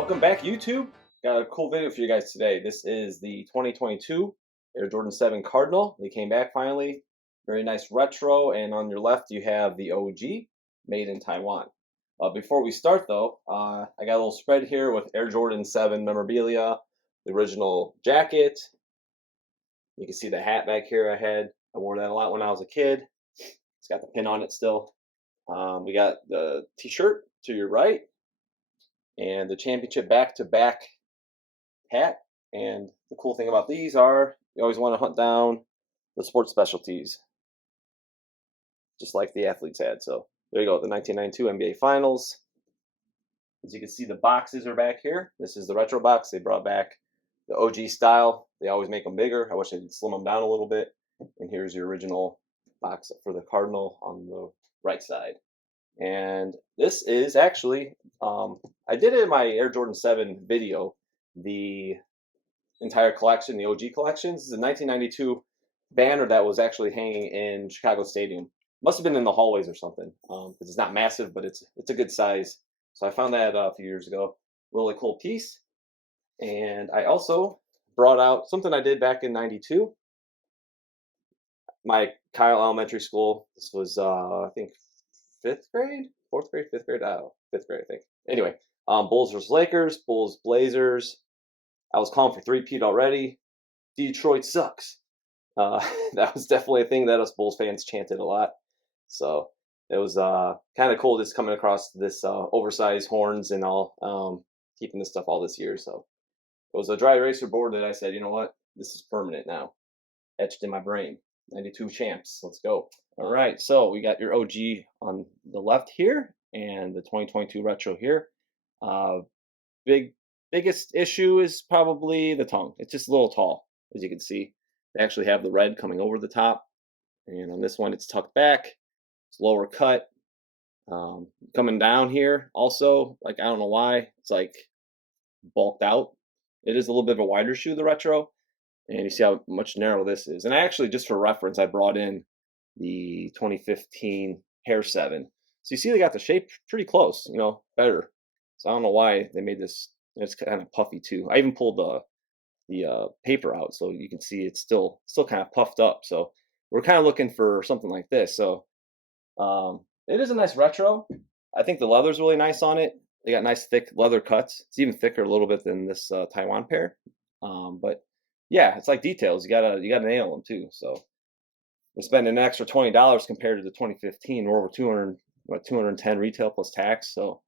Welcome back, YouTube. Got a cool video for you guys today. This is the 2022 Air Jordan 7 Cardinal. They came back finally. Very nice retro, and on your left you have the OG, made in Taiwan. Before we start though, I got a little spread here with Air Jordan 7 memorabilia, the original jacket. You can see the hat back here I had. I wore that a lot when I was a kid. It's got the pin on it still. We got the t-shirt to your right, and the championship back-to-back hat. And the cool thing about these are you always want to hunt down the sports specialties, just like the athletes had. So there you go, the 1992 NBA Finals. As you can see, the boxes are back here. This is the retro box. They brought back the OG style. They always make them bigger. I wish they'd slim them down a little bit. And here's your original box for the Cardinal on the right side. And this is actually, I did it in my Air Jordan 7 video, the entire collection, the OG collection. This is a 1992 banner that was actually hanging in Chicago Stadium. Must have been in the hallways or something, because it's not massive, but it's a good size. So I found that a few years ago. Really cool piece. And I also brought out something I did back in '92. My Kyle Elementary School. This was I think fifth grade, fourth grade, fifth grade. Oh, fifth grade, I think. Anyway, Bulls versus Lakers, Bulls Blazers. I was calling for three-peat already. Detroit sucks. That was definitely a thing that us Bulls fans chanted a lot. So it was kind of cool just coming across this oversized horns and all, keeping this stuff all this year. So it was a dry eraser board that I said, you know what, this is permanent now, etched in my brain. 92 champs, let's go. All right, so we got your OG on the left here and the 2022 retro here. Biggest issue is probably the tongue. It's just a little tall, as you can see. They actually have the red coming over the top, and on this one it's tucked back. It's lower cut. Coming down here also, like, I don't know why, it's like bulked out. It is a little bit of a wider shoe, the retro, and you see how much narrower this is. And I actually, just for reference, I brought in the 2015 Hair 7. So you see they got the shape pretty close, better. So I don't know why they made this. It's kind of puffy too. I even pulled the paper out so you can see it's still kind of puffed up. So we're kind of looking for something like this. So it is a nice retro. I think the leather's really nice on it. They got nice thick leather cuts. It's even thicker a little bit than this Taiwan pair. But yeah, it's like details. You gotta nail them too. So we're spending an extra $20 compared to the 2015. We're over 210 retail plus tax. So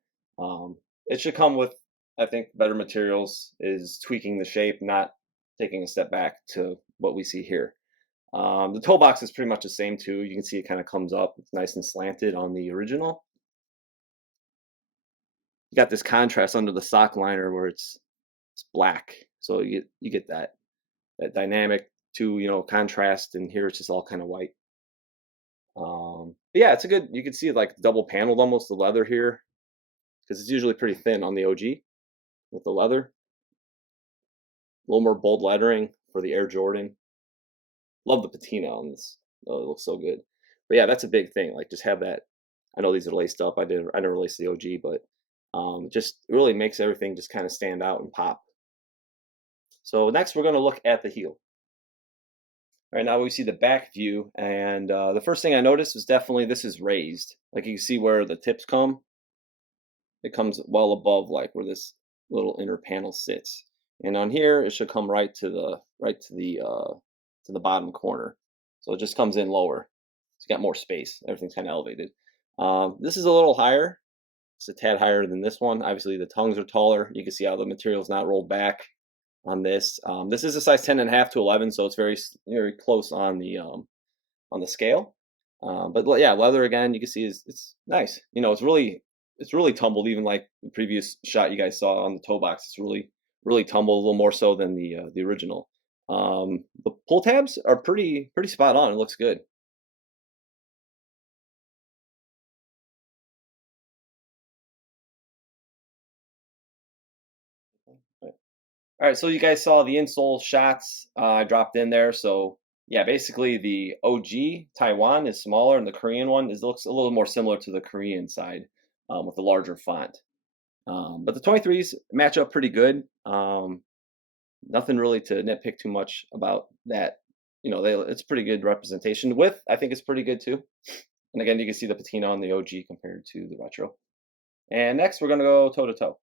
it should come with, I think, better materials. Is tweaking the shape, not taking a step back to what we see here. The toe box is pretty much the same too. You can see it kind of comes up. It's nice and slanted on the original. You got this contrast under the sock liner where it's black, so you get that dynamic to contrast, and here it's just all kind of white. But yeah, it's a good. You can see it like double paneled almost, the leather here, because it's usually pretty thin on the OG with the leather. A little more bold lettering for the Air Jordan. Love the patina on this. Oh, it looks so good. But yeah, that's a big thing. Like, just have that. I know these are laced up. I never laced the OG, but just really makes everything just kind of stand out and pop. So next we're going to look at the heel. All right, now we see the back view, and the first thing I noticed was definitely this is raised. Like, you can see where the tips come. It comes well above, like, where this little inner panel sits. And on here, it should come right to the bottom corner. So it just comes in lower. It's got more space. Everything's kind of elevated. This is a little higher. It's a tad higher than this one. Obviously, the tongues are taller. You can see how the material's not rolled back on this. This is a size 10.5 to 11, so it's very close on the scale. But yeah, leather again. You can see it's nice. It's really tumbled, even like the previous shot you guys saw on the toe box. It's really tumbled, a little more so than the original. The pull tabs are pretty spot on. It looks good. All right, so you guys saw the insole shots I dropped in there. So yeah, basically the OG Taiwan is smaller, and the Korean one looks a little more similar to the Korean side, with a larger font. But the 23s match up pretty good. Nothing really to nitpick too much about that. It's pretty good representation. Width, I think, is pretty good too. And again, you can see the patina on the OG compared to the retro. And next, we're gonna go toe to toe.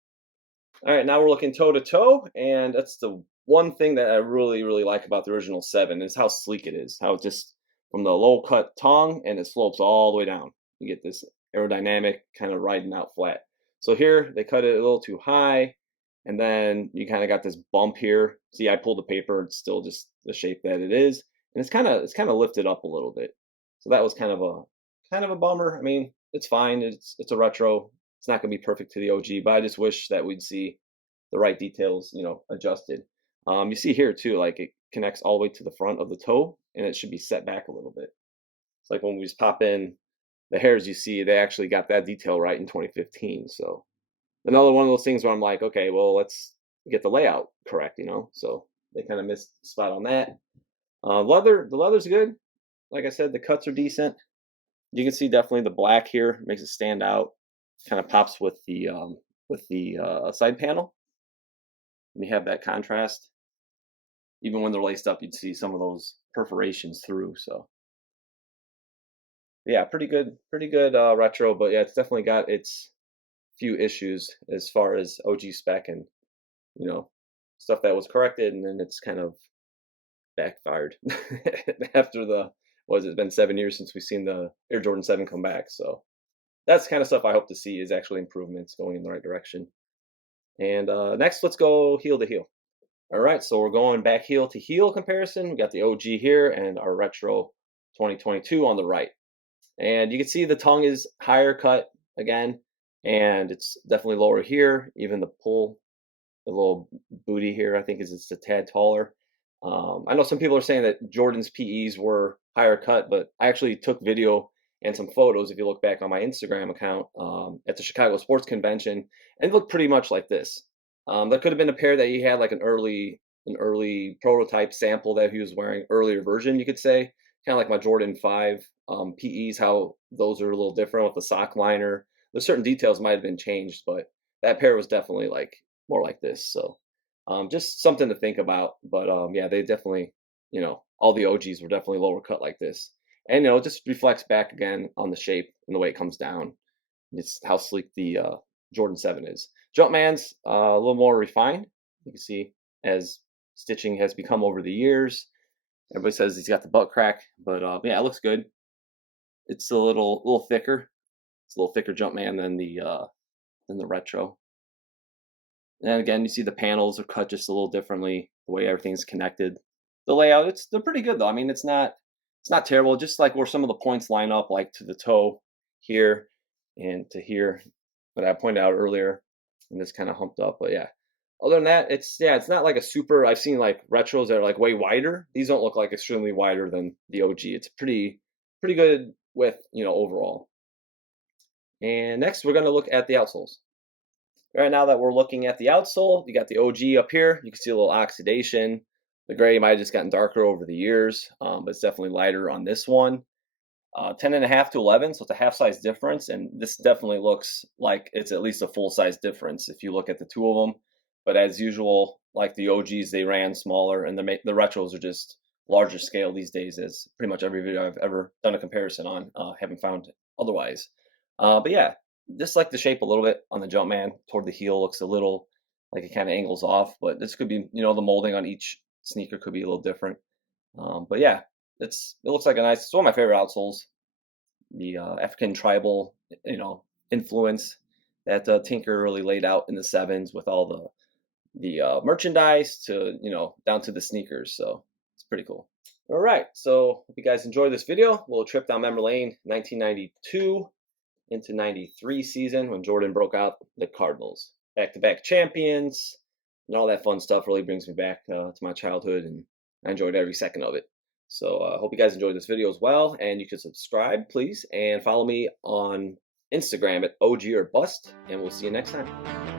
All right, now we're looking toe to toe, and that's the one thing that I really, really like about the original 7 is how sleek it is. How it just from the low cut tongue and it slopes all the way down. You get this aerodynamic kind of riding out flat. So here they cut it a little too high, and then you kind of got this bump here. See, I pulled the paper; it's still just the shape that it is, and it's kind of lifted up a little bit. So that was kind of a bummer. I mean, it's fine. It's a retro. It's not going to be perfect to the OG, but I just wish that we'd see the right details, adjusted. You see here too, like it connects all the way to the front of the toe, and it should be set back a little bit. It's like when we just pop in the hairs, you see they actually got that detail right in 2015. So another one of those things where I'm like, okay, well, let's get the layout correct. So they kind of missed the spot on that. The leather's good. Like I said, the cuts are decent. You can see definitely the black here makes it stand out. Kind of pops with the side panel. And you have that contrast. Even when they're laced up, you'd see some of those perforations through. So yeah, pretty good retro. But yeah, it's definitely got its few issues as far as OG spec and you know stuff that was corrected, and then it's kind of backfired after the what has it been 7 years since we've seen the Air Jordan 7 come back. So that's the kind of stuff I hope to see is actually improvements going in the right direction. And next, let's go heel to heel. All right, so we're going back heel to heel comparison. We got the OG here and our retro 2022 on the right. And you can see the tongue is higher cut again, and it's definitely lower here. Even the pull, the little booty here, I think is it's a tad taller. I know some people are saying that Jordan's PEs were higher cut, but I actually took video and some photos. If you look back on my Instagram account at the Chicago Sports Convention, and it looked pretty much like this. That could have been a pair that he had like an early prototype sample that he was wearing, earlier version, you could say, kind of like my Jordan 5 PEs, how those are a little different with the sock liner. There's certain details might have been changed, but that pair was definitely like more like this. So just something to think about. But yeah, they definitely, all the OGs were definitely lower cut like this. And it just reflects back again on the shape and the way it comes down. It's how sleek the Jordan 7 is. Jumpman's a little more refined. You can see as stitching has become over the years. Everybody says he's got the butt crack, but yeah, it looks good. It's a little thicker. It's a little thicker Jumpman than the retro. And again, you see the panels are cut just a little differently. The way everything's connected. The layout, they're pretty good though. I mean, it's not terrible. Just like where some of the points line up, like to the toe here and to here, but I pointed out earlier, and this kind of humped up. But yeah, other than that, it's not like a super. I've seen like retros that are like way wider. These don't look like extremely wider than the OG. It's pretty good with overall. And next, we're gonna look at the outsoles. Right now that we're looking at the outsole, you got the OG up here. You can see a little oxidation. The gray might have just gotten darker over the years, but it's definitely lighter on this one. 10 and a half to 11, so it's a half size difference, and this definitely looks like it's at least a full size difference if you look at the two of them. But as usual, like the OGs, they ran smaller, and the retros are just larger scale these days, as pretty much every video I've ever done a comparison on, haven't found otherwise. But yeah, just like the shape a little bit on the Jumpman toward the heel looks a little like it kind of angles off, but this could be, the molding on each sneaker could be a little different. But yeah, it looks like it's one of my favorite outsoles. The African tribal, influence that Tinker really laid out in the 7s with all the merchandise to down to the sneakers. So it's pretty cool. All right, so hope you guys enjoyed this video. A little trip down memory lane, 1992 into 93 season when Jordan broke out the Cardinals. Back-to-back champions and all that fun stuff really brings me back to my childhood, and I enjoyed every second of it. So I hope you guys enjoyed this video as well, and you can subscribe, please, and follow me on Instagram at OG or Bust, and we'll see you next time.